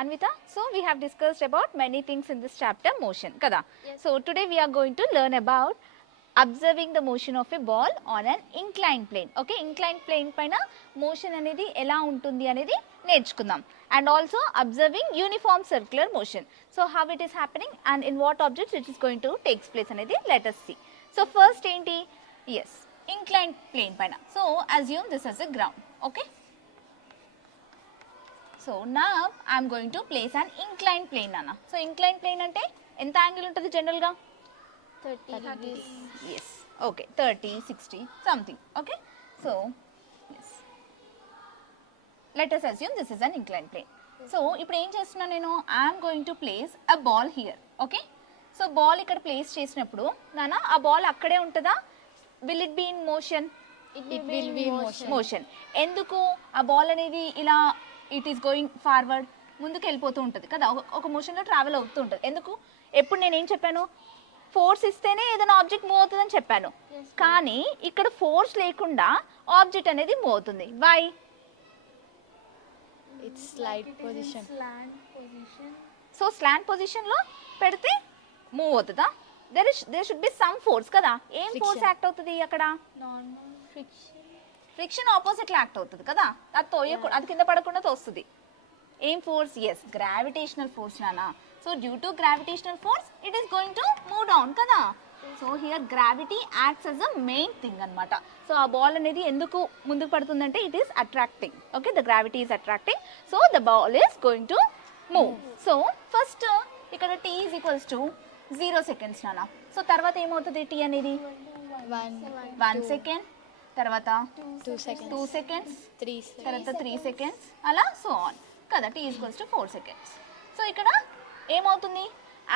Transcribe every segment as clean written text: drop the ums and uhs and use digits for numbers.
Anvita, so we have discussed about many things in this chapter, motion kada. Yes. So today we are going to learn about observing the motion of a ball on an inclined plane. Okay, inclined plane paina motion anedi ela untundi anedi నేర్చుకుందాం. And also observing uniform circular motion. So how it is happening and in what objects it is going to takes place anedi let us see. So first enti, yes, inclined plane paina. So assume this as a ground. Okay. So now I am going to place an inclined plane Nana. So inclined plane ante ఎంత angle ఉంటుంది general గా? 30 degrees. Yes. Okay. 30, 60, something. Okay. So yes. Let us assume this is an inclined plane. So ఇప్పుడు ఏం చేస్తున్నా నేను I am going to place a ball here. Okay. So ball ఇక్కడ place చేసినప్పుడు నానా ఆ బాల్ అక్కడే ఉంటుందా? Will it be in motion? It will be in motion. Motion. ఎందుకు ఆ బాల్ అనేది ఇలా ఇట్ ఈస్ గోయింగ్ ఫార్వర్డ్ ముందుకు వెళ్ళిపోతూ ఉంటుంది కదా, ఒక మోషన్లో ట్రావెల్ అవుతూ ఉంటుంది. ఎందుకు? ఎప్పుడు నేను ఏం చెప్పాను, ఫోర్స్ ఇస్తేనే ఏదైనా ఆబ్జెక్ట్ మూవ్ అవుతుందని చెప్పాను. Yes, కానీ ఇక్కడ ఫోర్స్ లేకుండా ఆబ్జెక్ట్ అనేది మూవ్ అవుతుంది. Why? It's slide position. Slant position. So slant పొజిషన్లో పెడితే మూవ్ అవుతుందా? There should be some force కదా. ఏం ఫోర్స్ Friction. యాక్ట్ అవుతుంది అక్కడ? Normal friction. ఫ్రిక్షన్ ఆపోజిట్లో యాక్ట్ అవుతుంది కదా, అది తోయకుండా అది కింద పడకుండా తోస్తుంది. ఏం ఫోర్స్? ఎస్, గ్రావిటేషనల్ ఫోర్స్ నానా. So due to gravitational force it is going to move down కదా. So here gravity acts as a main thing అనమాట. సో ఆ బాల్ అనేది ఎందుకు ముందుకు పడుతుందంటే it is attracting. Okay, the gravity is attracting, so the ball is going to move. So first ఇక్కడ t is equals to 0 seconds నానా. So తర్వాత ఏమవుతుంది t అనేది? 1 second, తర్వాత 2 seconds. 2 seconds, 3 seconds. తర్వాత 3 seconds, అలా సో ఆన్ కదా. t equals to 4 seconds. So ఇక్కడ ఏమవుతుంది,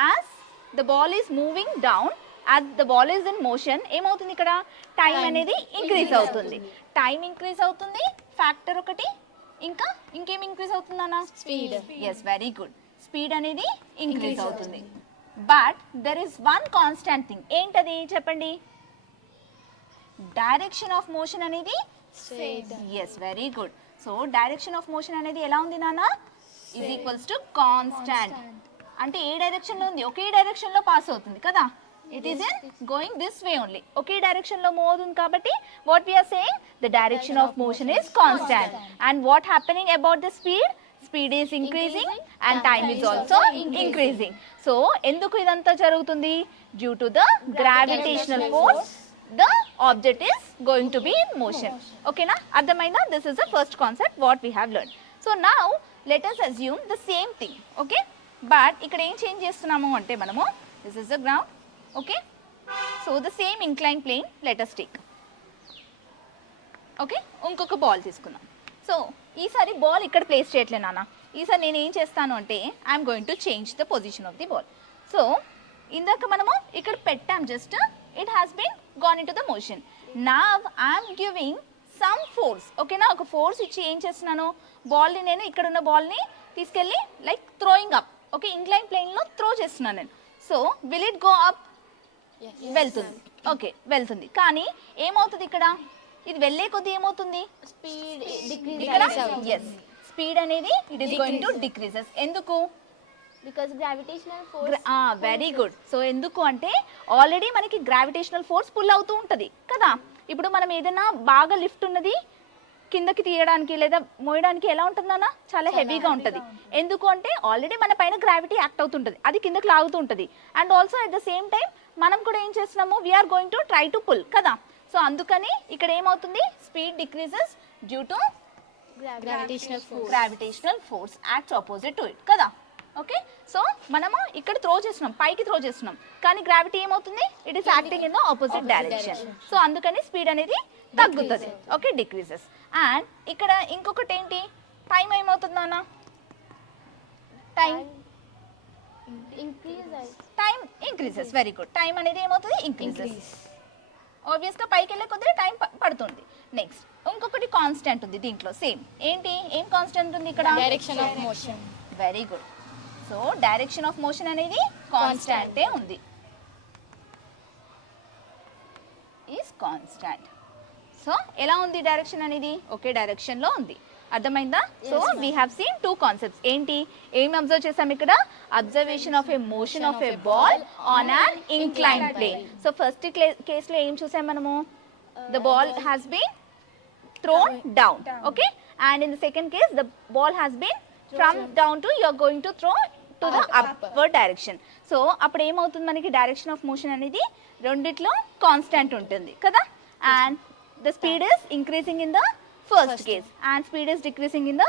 as the ball is moving down, as the ball is in motion, ఏమవుతుంది ఇక్కడ టైం అనేది ఇంక్రీజ్ అవుతుంది. టైం ఇంక్రీజ్ అవుతుంది, ఫ్యాక్టర్ ఒకటి, ఇంకా ఇంకేం ఇంక్రీజ్ అవుతుంది అన్న? Speed. Yes, very good. Speed అనేది ఇంక్రీజ్ అవుతుంది. But there is one constant thing. ఏంటది చెప్పండి? డైరెక్షన్ ఆఫ్ మోషన్ అనేది Straight. Yes, very good. So direction of motion అనేది ఎలా ఉంది నాన్న? Is equals to constant. అంటే ఏ డైరెక్షన్ లో ఉంది? ఒకే డైరెక్షన్ లో పాస్ అవుతుంది కదా. It is in going this way only. ఒకే డైరెక్షన్ లో మూవ్ అవుతుంది కాబట్టి what we're saying, the direction of motion is constant. And what happening about the speed? Speed is increasing and time is also increasing. So ఎందుకు ఇదంతా జరుగుతుంది? Due to the gravitational force the object is going to be in motion. Okay na? Ardhamaina? This is the first concept what we have learned. So now let us assume the same thing. Okay, but ikkada em change chestunnamo ante manamu, this is the ground. Okay, so the same inclined plane let us take. Okay, ఇంకొక ball తీసుకుందాం. So ఈసారి ball ఇక్కడ place చేయట్లే నాన్న. ఈసారి నేను ఏం చేస్తాను అంటే I'm going to change the position of the ball. So ఇందాక మనము ఇక్కడ పెట్టాం, just it has been gone into the motion. Now I am giving some force. Okay na, ఒక ఫోర్స్ ఇచ్చి ఏం చేస్తున్నాను, బాల్ ని నేను ఇక్కడ ఉన్న బాల్ ని తీసుకెళ్ళి like throwing up. Okay, incline plane లో త్రో చేస్తున్నాను నేను. So will it go up? Yes. వెళ్తుంది. ఓకే, వెళ్తుంది. కానీ ఏమవుతుంది ఇక్కడ, ఇది వెళ్ళే కొద్దీ ఏమవుతుంది Speed decreases. ఇక్కడ? Decrease ఎస్, స్పీడ్ అనేది it is going to decreases. ఎందుకు? Because gravitational force. Very good. So ఎందుకు అంటే ఆల్రెడీ మనకి గ్రావిటేషనల్ ఫోర్స్ పుల్ అవుతూ ఉంటుంది కదా. ఇప్పుడు మనం ఏదైనా బాగా లిఫ్ట్ ఉన్నది కిందకి తీయడానికి లేదా మోయడానికి ఎలా ఉంటుందన్నా? చాలా హెవీగా ఉంటుంది. ఎందుకు అంటే ఆల్రెడీ మన పైన గ్రావిటీ యాక్ట్ అవుతుంటుంది, అది కిందకి లాగుతూ ఉంటుంది. And also at the same time మనం కూడా ఏం చేస్తున్నాము, we're going to try to pull కదా. సో అందుకని ఇక్కడ ఏమవుతుంది, speed decreases due to Gravitational force. Acts opposite to it కదా. ఓకే, సో మనము ఇక్కడ త్రో చేస్తున్నాం, పైకి త్రో చేస్తున్నాం, కానీ గ్రావిటీ ఏమవుతుంది, it is acting in the opposite direction. So అందుకని స్పీడ్ అనేది తగ్గుతుంది. Okay, decreases. అండ్ ఇక్కడ ఇంకొకటి ఏంటి, టైం ఏమవుతుంది అన్న? Time Increases. Time increases. Very good. Time అనేది ఏమవుతుంది, ఇంక్రీజెస్. Increase. ఆబ్వియస్గా పైకి వెళ్ళే కొద్దిగా టైం పడుతుంది. నెక్స్ట్ ఇంకొకటి కాన్స్టెంట్ ఉంది దీంట్లో. సేమ్ ఏంటి, ఏం కాన్స్టెంట్ ఉంది ఇక్కడ? Direction of motion. Very good. So direction of motion అనేది కాన్స్టాంటే ఉంది, ఈస్ కాన్స్టాంట్. సో ఎలా ఉంది డైరెక్షన్ అనేది? ఒకే డైరెక్షన్లో ఉంది. అర్థమైందా? So we have seen two concepts. ఏంటి ఏం అబ్జర్వ్ చేసాం ఇక్కడ? Observation of a motion of a ball on an incline plane. So first కేసులో ఏం చూసాం మనము? The ball has been thrown down, okay, and in the second case the ball has been from down to you are going to throw to the upward direction. So అప్పుడు ఏమవుతుంది మనకి? Direction of motion అనేది రెండిట్లో constant ఉంటుంది కదా, and the speed is increasing in the first case and speed is decreasing in the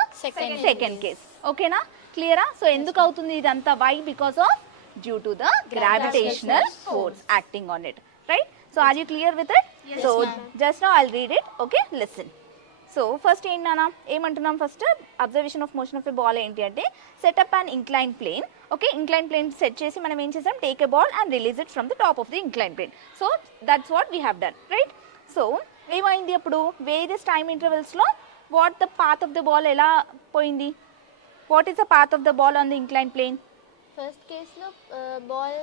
second case. ఓకేనా? క్లియరా? So ఎందుకు అవుతుంది ఇదంతా? Why? Because of due to the gravitational force acting on it, right? So are you clear with it? So just now I'll read it. Okay, listen. So first ఏంటి నాన్న ఏమంటున్నాం? First observation of motion of a ball ఏంటి అంటే setup and incline plane. Okay, incline plane set చేసి మనం ఏం చేసాం? Take a ball and release it from the top of the incline plane. So that's what we have done, right? So ఏమైంది అప్పుడు? Various time ఇంటర్వెల్స్లో what the path of the ball ఎలా పోయింది? What is the path of the ball on the incline plane? First కేసులో ball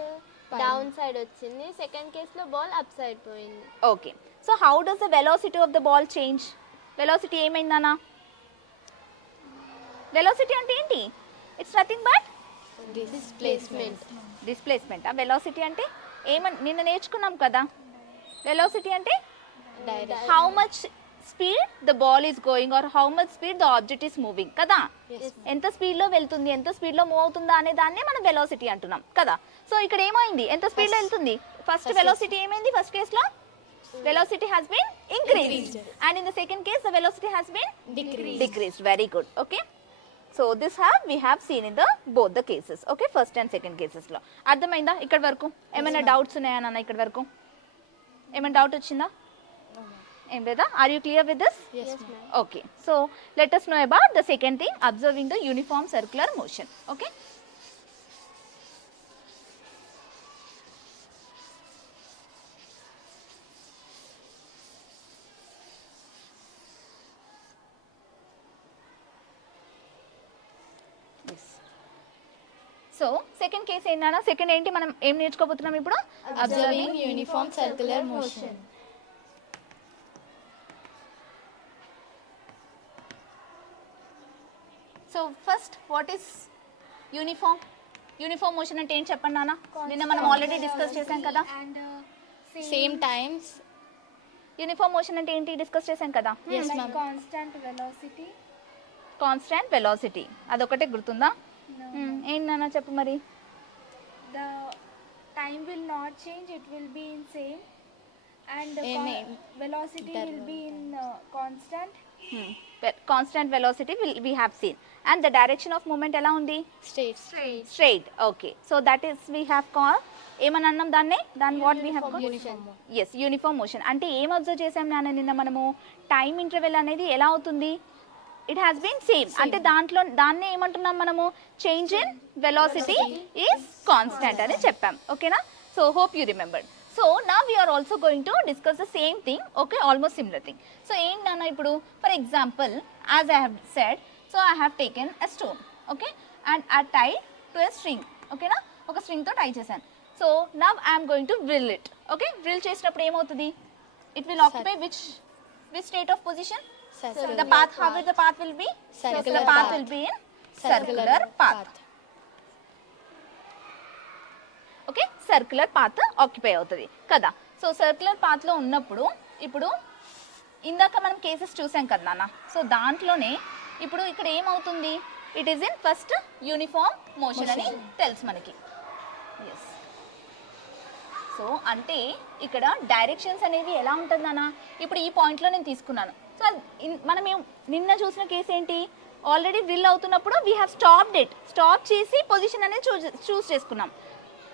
down side వచ్చింది, second కేసులో ball up side పోయింది. Okay, so how does the velocity of the ball change? Velocity ఏమైందన్నా? Velocity అంటే ఏంటి? It's nothing but displacement. ఆ velocity అంటే నిన్న నేర్చుకున్నాం కదా. వెలాసిటీ అంటే how much speed the ball is going or how much speed the object is moving కదా. ఎంత స్పీడ్లో వెళ్తుంది, ఎంత స్పీడ్లో మూవ్ అవుతుందా అనే దాన్నే మనం వెలాసిటీ అంటున్నాం కదా. సో ఇక్కడ ఏమైంది? ఎంత స్పీడ్లో వెళ్తుంది? ఫస్ట్ వెలాసిటీ ఏమైంది? ఫస్ట్ కేసులో velocity has been increased and in the second case the velocity has been decreased. Very good. Okay, so this we have seen in the both the cases. Okay, first and second cases lo ardhamainda ikkada varaku emaina doubts unnaya nanna? ikkada varaku emaina doubt vachinda? Em leda? Are you clear with this? Yes ma'am. Okay, so let us know about the second thing, observing the uniform circular motion. Okay, so second case ఏంటన్నా? Second ఏంటి మనం ఏం నేర్చుకోబోతున్నాం ఇప్పుడు? Observing uniform circular motion. So first what is uniform? Uniform motion అంటే ఏంటి చెప్పండి నాన్న? నిన్న మనం ఆల్రెడీ డిస్కస్ చేసాం కదా. Same times. యూనిఫామ్ మోషన్ అంటే ఏంటి? డిస్కస్ చేసాం కదా. Yes ma'am. కాన్స్టాంట్ వెలాసిటీ, అదొకటే గుర్తుందా? ఏంటి నాన్న చెప్పు మరి. The time will not change, it will be in same, and the velocity will be in constant. Constant velocity we have seen, and the direction of movement ఎలా ఉంది? Straight. Okay, so that is we have called ఏమని అన్నాం దాన్ని? What we have called uniform motion. అంటే ఏం observe చేసాం నాన్న నిన్న మనము? టైం ఇంటర్వెల్ అనేది ఎలా అవుతుంది? It has been same. అంటే దాన్నే ఏమంటున్నాం మనము? Change in velocity is constant అని చెప్పాం. ఓకేనా? So hope you remembered. So నా we are also going to discuss the same thing. Okay, almost similar thing. So ఏంటన్నా ఇప్పుడు for example as I have said, so I have taken a stone, okay, and I tie to a string. ఓకేనా? ఒక స్ట్రింగ్తో tie చేశాను. So now I'm going to drill it. Okay, drill చేసినప్పుడు ఏమవుతుంది? It will occupy which state of position? The path, how the path will be? Circular the path path. will be in circular path. Okay, circular path occupy అవుతుంది కదా. So circular పాత్లో ఉన్నప్పుడు ఇప్పుడు ఇందాక మనం cases చూసాం కదా నాన్న. సో దాంట్లోనే ఇప్పుడు ఇక్కడ ఏమవుతుంది? It is in first uniform motion అని తెలుసు మనకి. ఎస్, సో అంటే ఇక్కడ డైరెక్షన్స్ అనేవి ఎలా ఉంటుంది నాన్న? ఇప్పుడు ఈ పాయింట్లో నేను తీసుకున్నాను. సో మనం నిన్న చూసిన కేసు ఏంటి? ఆల్రెడీ డ్రిల్ అవుతున్నప్పుడు వీ హ్యావ్ స్టాప్ చేసి పొజిషన్ అనేది చూస్ చేసుకున్నాం.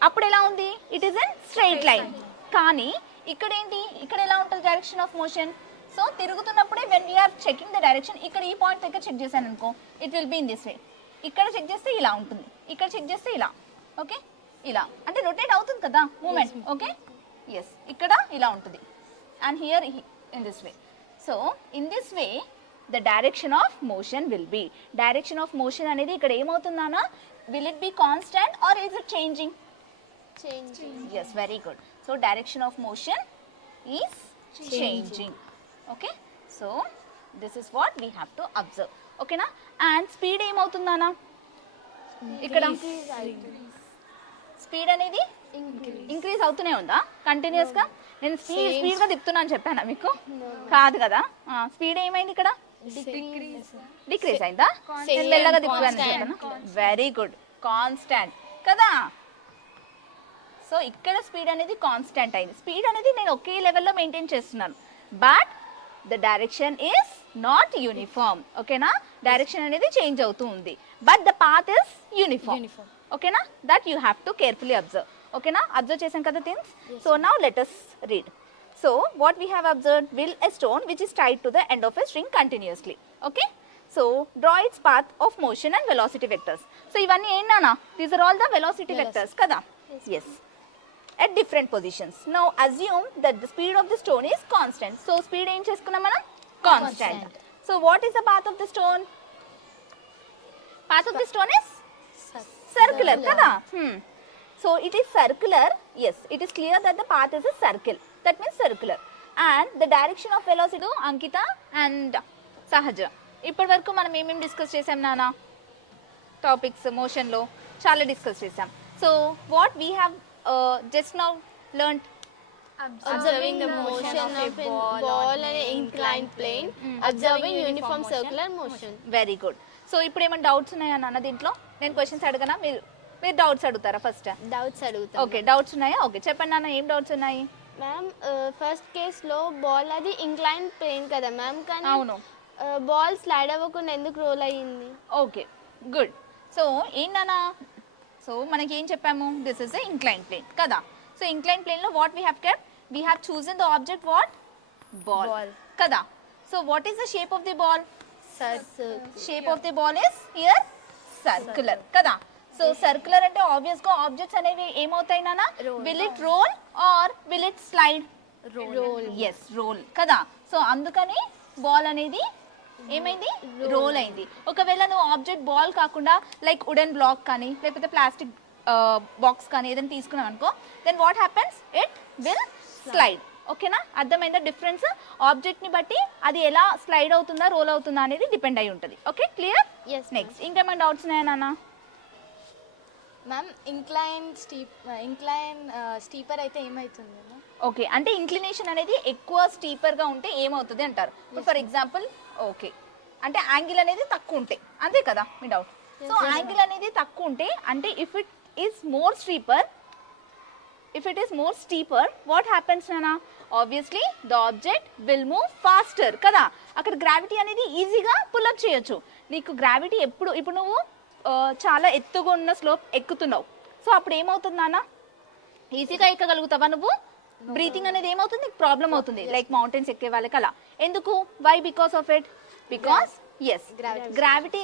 అప్పుడు ఎలా ఉంది? It is an straight line. కానీ ఇక్కడ ఏంటి? ఇక్కడ ఎలా ఉంటుంది డైరెక్షన్ ఆఫ్ మోషన్? సో తిరుగుతున్నప్పుడే when we are checking the direction, ఇక్కడ ఈ పాయింట్ దగ్గర చెక్ చేశాను అనుకో, it will be in this way. ఇక్కడ చెక్ చేస్తే ఇలా ఉంటుంది, ఇక్కడ చెక్ చేస్తే ఇలా. ఓకే, ఇలా అంటే రొటేట్ అవుతుంది కదా మూమెంట్. ఓకే, ఎస్, ఇక్కడ ఇలా ఉంటుంది and here in this way. So in this way the direction of motion will be. Direction of motion అనేది ఇక్కడ ఏమవుతుందానా? Will it be constant or is it changing? Yes, very good. So direction of motion is changing. Okay, so this is what we have to observe. ఓకేనా? And speed ఏమవుతుందానా ఇక్కడ? Speed అనేది increase అవుతూనే ఉందా కంటిన్యూస్గా? నేను స్పీడ్గా తిప్పుతున్నాను చెప్పానా మీకు? కాదు కదా. స్పీడ్ ఏమైంది ఇక్కడ? డిక్రీజ్ అయిందా? నేను మెల్లగా తిప్పాను చెప్పాను. వెరీ గుడ్, కాన్స్టాంట్ కదా. సో ఇక్కడ స్పీడ్ అనేది కాన్స్టాంట్ అయింది. స్పీడ్ అనేది నేను ఒకే లెవెల్లో మెయింటైన్ చేస్తున్నాను, but the direction is not uniform. ఓకేనా? డైరెక్షన్ అనేది చేంజ్ అవుతూ ఉంది, but the path is uniform. ఓకేనా? That you have to carefully observe. ఓకేనా? అబ్జర్వ్ చేసాం కదా things. So now let us read. So what we have observed, will a stone which is tied to the end of a string continuously. Okay? So draw its path of motion and velocity vectors. So ఇవన్నీ ఏంటన్నా? These are all the velocity vectors కదా. Yes. At different positions. Now assume that the speed of the stone is constant. So speed ఏం చేసుకున్నాం మనం? Constant. So what is the path of the stone? Path of the stone is circular kada. So it is circular. Yes, it is clear that the path is a circle. That means circular. And the direction of velocity, Ankita and Sahaja. ఇప్పటి వరకు మనం ఏమేమి discuss చేసాం నానా? Topics మోషన్లో చాలా discuss చేసాం. So what we have just now learn? Observing the motion of a ball on an inclined plane, observing uniform circular motion. Very good. So ఇప్పుడు ఏమైనా డౌట్స్ ఉన్నాయా నాన్న దీంట్లో? నేను క్వశ్చన్స్ అడగనా, మీరు డౌట్స్ అడుగుతారా ఫస్ట్? డౌట్స్ అడుగుతాం. ఓకే, డౌట్స్ ఉన్నాయా? ఓకే చెప్పండి నాన్న, ఏం డౌట్స్ ఉన్నాయి? మ్యామ్ ఫస్ట్ కేస్లో బాల్ అది ఇంక్లైన్ ప్లేన్ కదా మ్యామ్, కానీ అవును. బాల్ స్లైడ్ అవ్వకుండా ఎందుకు రోల్ అయ్యింది? Okay, good. సో ఏంటన్నా, సో మనకి ఏం చెప్పాము? This is a incline plane కదా. సో ఇంక్లైన్ ప్లేన్లో what we have kept? We have chosen the object what? Ball కదా. So what is the shape of the ball? Shape of the ball is here circular కదా. So circular అంటే obvious గా objects అనేవి ఏమవుతాయి నాన్న? Will it roll or will it slide? Roll. Yes, roll కదా. So అందుకని ball అనేది ఏమైంది? రోల్ అయింది. ఒకవేళ నువ్వు ఆబ్జెక్ట్ బాల్ కాకుండా లైక్ వుడెన్ బ్లాక్ కానీ లేకపోతే ప్లాస్టిక్ బాక్స్ కానీ ఏదైనా తీసుకున్నాం అనుకో, then what happens? It will slide. ఓకేనా? అర్థమైందా డిఫరెన్స్? ఆబ్జెక్ట్ని బట్టి అది ఎలా స్లైడ్ అవుతుందా రోల్ అవుతుందా అనేది డిపెండ్ అయి ఉంటుంది. Okay, clear? ఎస్. నెక్స్ట్ ఇంకేమైనా డౌట్స్ ఉన్నాయా నాన్న? మ్యామ్ ఇంక్లైన్ స్టీపర్ అయితే ఏమవుతుంది? ఓకే, అంటే ఇంక్లినేషన్ అనేది ఎక్కువ స్టీపర్గా ఉంటే ఏమవుతుంది అంటారు. ఫర్ ఎగ్జాంపుల్ ఓకే, అంటే యాంగిల్ అనేది తక్కువ ఉంటే, అంతే కదా మీ డౌట్? సో యాంగిల్ అనేది తక్కువ ఉంటే అంటే if it is more steeper what happens నానా? Obviously the object will move faster కదా. అక్కడ గ్రావిటీ అనేది ఈజీగా పుల్అప్ చేయొచ్చు. నీకు గ్రావిటీ ఇప్పుడు నువ్వు చాలా ఎత్తుగా ఉన్న స్లోప్ ఎక్కుతున్నావు. సో అప్పుడు ఏమవుతుంది నాన్న? ఈజీగా ఎక్కగలుగుతావా నువ్వు? బ్రీతింగ్ అనేది ఏమవుతుంది? నీకు ప్రాబ్లం అవుతుంది, లైక్ మౌంటైన్స్ ఎక్కే వాళ్ళకి అలా. ఎందుకు? Why? Because of it. Because yes, gravity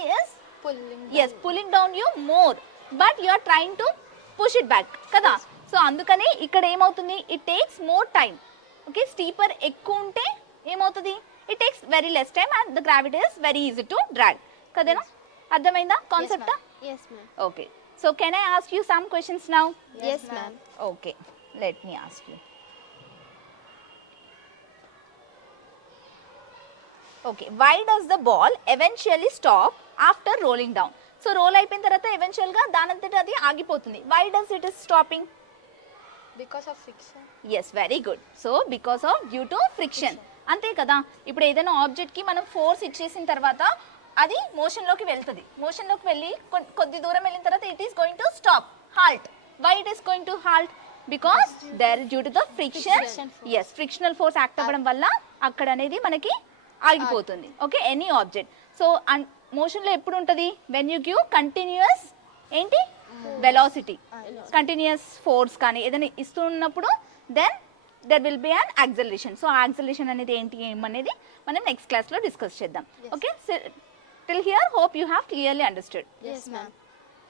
is pulling down you more, but you are trying to push it back కదా. సో అందుకని ఇక్కడ ఏమవుతుంది? It takes more time. Okay, steeper ఎక్కువ ఉంటే ఏమవుతుంది? It takes very less time and the gravity is very easy to drag కదేనా. అర్థమైందా concept? Yes ma'am. Okay, so can I ask you some questions now? Yes ma'am. Okay, let me ask you. Okay, why does the ball eventually stop after rolling down? So roll అయిపోయిన తర్వాత ఎవెన్చువల్గా దానంతట అది ఆగిపోతుంది. Why does it is stopping? Because of friction. Yes, very good. So because of due to friction, అంతే కదా. ఇప్పుడు ఏదైనా ఆబ్జెక్ట్కి మనం ఫోర్స్ ఇచ్చేసిన తర్వాత అది మోషన్లోకి వెళ్తుంది. మోషన్లోకి వెళ్ళి కొద్ది దూరం వెళ్ళిన తర్వాత it is going to stop, halt. Why it is going to halt? Because there due to the friction. Yes, frictional force act అవ్వడం వల్ల అక్కడ అనేది మనకి ఆగిపోతుంది. Okay, any object. సో మోషన్లో ఎప్పుడు ఉంటుంది? వెన్ యూ గివ్ కంటిన్యూస్ ఏంటి వెలాసిటీ, కంటిన్యూస్ ఫోర్స్ కానీ ఏదైనా ఇస్తున్నప్పుడు then there will be an acceleration. So ఆ యాక్సలరేషన్ అనేది ఏంటి ఏమనేది మనం నెక్స్ట్ క్లాస్లో డిస్కస్ చేద్దాం. Okay, till here hope you have clearly understood. Yes ma'am.